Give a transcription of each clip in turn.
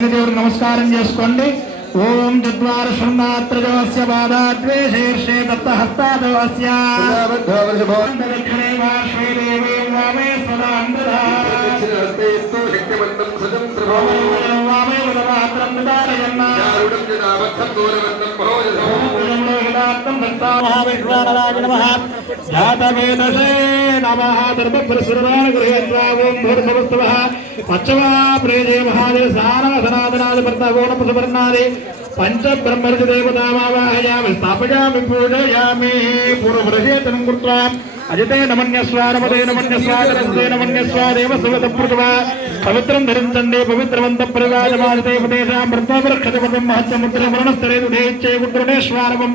దేవుడు నమస్కారం చేసుకోండి. ఓం చద్వార శృంగాత్రజవస్య పాదాద్వే శీర్షే దత్త హస్తాదవస్య మహావిష్ణురాజ నమ. జాతవేదసే నమ ధర్మపురసురాణ గృహేత్వా ఓం భూర్భవస్తవ పచ్చవా ప్రేజే మహాదేవ సారవ సనాతనాది ప్రతగోణ సువర్ణాది పంచ బ్రహ్మర్షి దేవతామావాహయామి స్థాపయామి పూజయామి పూర్వభ్రసేతనం కృత్వా అజితే నమన్యస్వా నమదే నమన్యస్వా జనస్తే నమన్యస్వా దేవ సుగత పృథివ పవిత్రం ధరించండి పవిత్రవంత పరివాజమానితే ఉపదేశాం బ్రహ్మవృక్షపదం మహత్యముద్ర మరణస్థలే ఉదయించే గురుడేశ్వరమం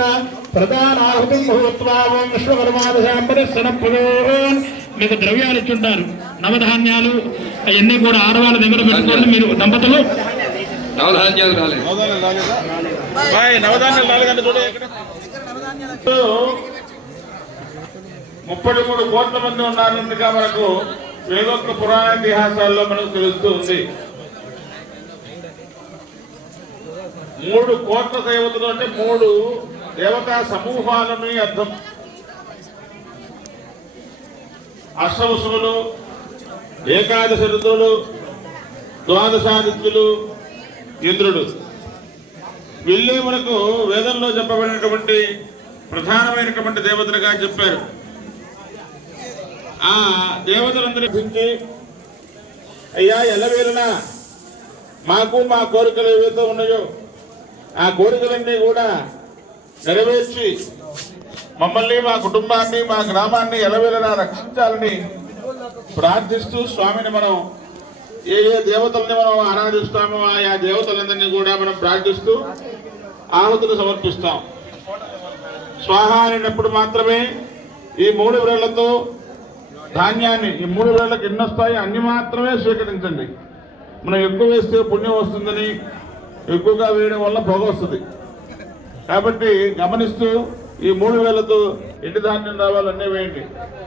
విశ్వకర్మాదశాంపతిమంత్రేణ ప్రధానాహుతిం భూత్వా ఓం విశ్వకర్మాదశాంపతిశనప్రదోన్ మీకు ద్రవ్యాలు ఇచ్చుంటారు. నవధాన్యాలు అవన్నీ కూడా ఆడవాళ్ళ దగ్గర పెట్టుకోండి మీరు దంపతులు. నవధాన్యాలు రాలేదు. బాయ్ నవధాన్యాలు నాలుగంటే చూడు ఎక్కడ? ముప్పై మూడు కోట్ల మంది ఉన్నారన్నట్టుగా మనకు వేదోక్త పురాణ ఇతిహాసాల్లో మనకు తెలుస్తూ ఉంది. మూడు కోట్ల దేవతలు అంటే మూడు దేవతా సమూహాలని అర్థం. అష్టవసులు ఏకాదశ ఋతువులు ద్వాదశాదిత్యులు ఇంద్రుడు. వీళ్ళే మనకు వేదంలో చెప్పబడినటువంటి ప్రధానమైనటువంటి దేవతలుగా చెప్పారు. ఆ దేవతలందరి గురించి అయ్యా ఎల్లవేళనా మాకు మా కోరికలు ఏవైతే ఉన్నాయో ఆ కోరికలన్నీ కూడా నెరవేర్చి మమ్మల్ని మా కుటుంబాన్ని మా గ్రామాన్ని ఎలవేలలా రక్షించాలని ప్రార్థిస్తూ స్వామిని మనం ఏ ఏ దేవతల్ని మనం ఆరాధిస్తామో ఆయా దేవతలందరినీ కూడా మనం ప్రార్థిస్తూ ఆహుతులు సమర్పిస్తాం. స్వాహ అనేటప్పుడు మాత్రమే ఈ మూడు వేళ్ళతో ధాన్యాన్ని ఈ మూడు వేళ్ళకు ఎన్ని వస్తాయి అన్ని మాత్రమే స్వీకరించండి. మనం ఎక్కువ వేస్తే పుణ్యం వస్తుందని ఎక్కువగా వేయడం వల్ల పొగ వస్తుంది. కాబట్టి గమనిస్తూ ఈ మూడు వేలతో ఎండి ధాన్యం రావాలన్నీ వేయండి.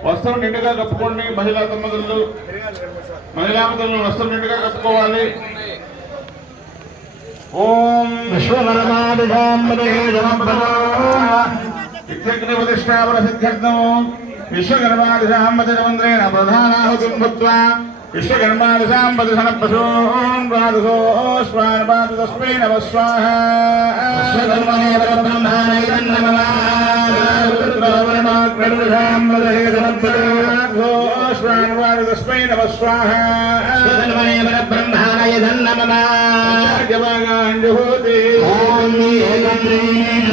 వస్త్రం నిండుగా కప్పుకోండి మహిళా తమ్ముళ్ళు మహిళా తమ్ముళ్ళు వస్త్రం నిండుగా కప్పుకోవాలి. ఓం విఘ్నప్రతిష్టాపన సిద్ధ్యర్థం విశ్వకర్మాదిశాంబతిమంత్రేణ ప్రధానాహుతిం భూత్వా విశ్వకర్మాదిశాంబతి సనపశూన్ ద్వాదశోస్వాన్ పాద తస్మై నమ. స్వాహ తస్మై నమ స్వాహ జవాగాంజుహోతి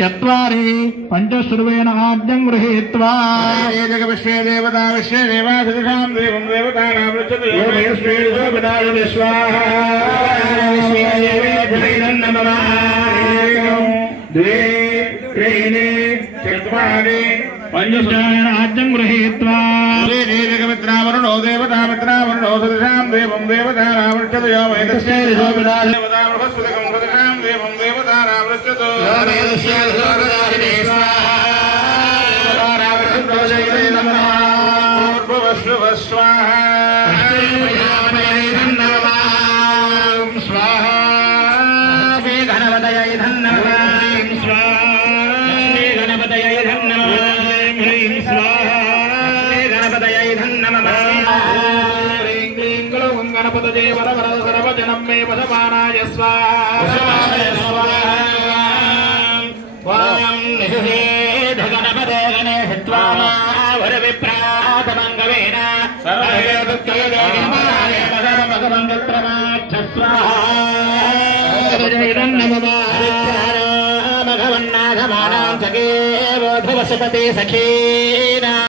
చరి పంచశ్రువేణ ఆజ్ఞం గృహీత్వా విశ్వే దేవత విశ్వే దేవాసృషాం దేవం దేవతానామృతు చరి పంచశ్రువేణ ఆజ్ఞం గృహీత్వా దేవమిత్రావరుణో దేవతామిత్రావరుణో సదృశాం దేవం దేవతానామృతు దేవతాం దేవతాం దేవం దేవత బృహస్పతికం సదిశాం దేవం దేవతా రామృచ్చతో గణపతయ గణపతయ గణపతజే వర వర సర్వజనం మే వసమానాయ స్వాహ గణపతే వర విప్రాతమంగవేన భగవన్నాథమానాం సఖే వధువసపతే సఖేనా